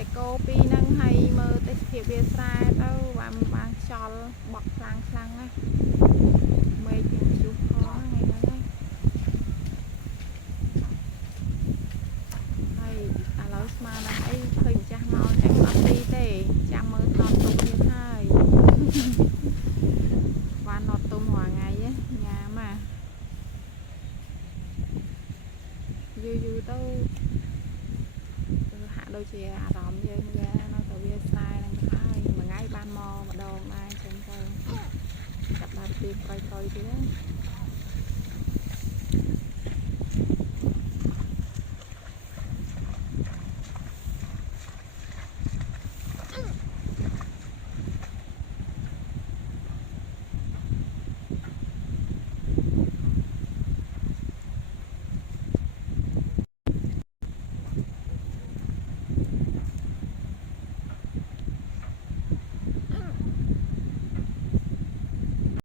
តែគោពីរហ្នឹងហើយមើលទេសភាពវាស្រែទៅបានខ្យល់បក់ខ្លាំងណាមេឃនឹងព្យុះផងថ្ងៃហ្នឹងហើយឥឡូវស្មានដល់អីឃើញម្ចាស់មកតែអត់ទីទេចាំមើលថតទុំទៀតហើយបានណត់ទុំរាល់ថ្ងៃញ៉ាំយូរទៅហាក់ដូចជាអារម្មណ៍យើងវានៅតែវាស្រែហ្នឹងទៅហើយមួយថ្ងៃបានមកម្ដងដែរចឹងទៅចាប់ដើមពីក្រោយទៀត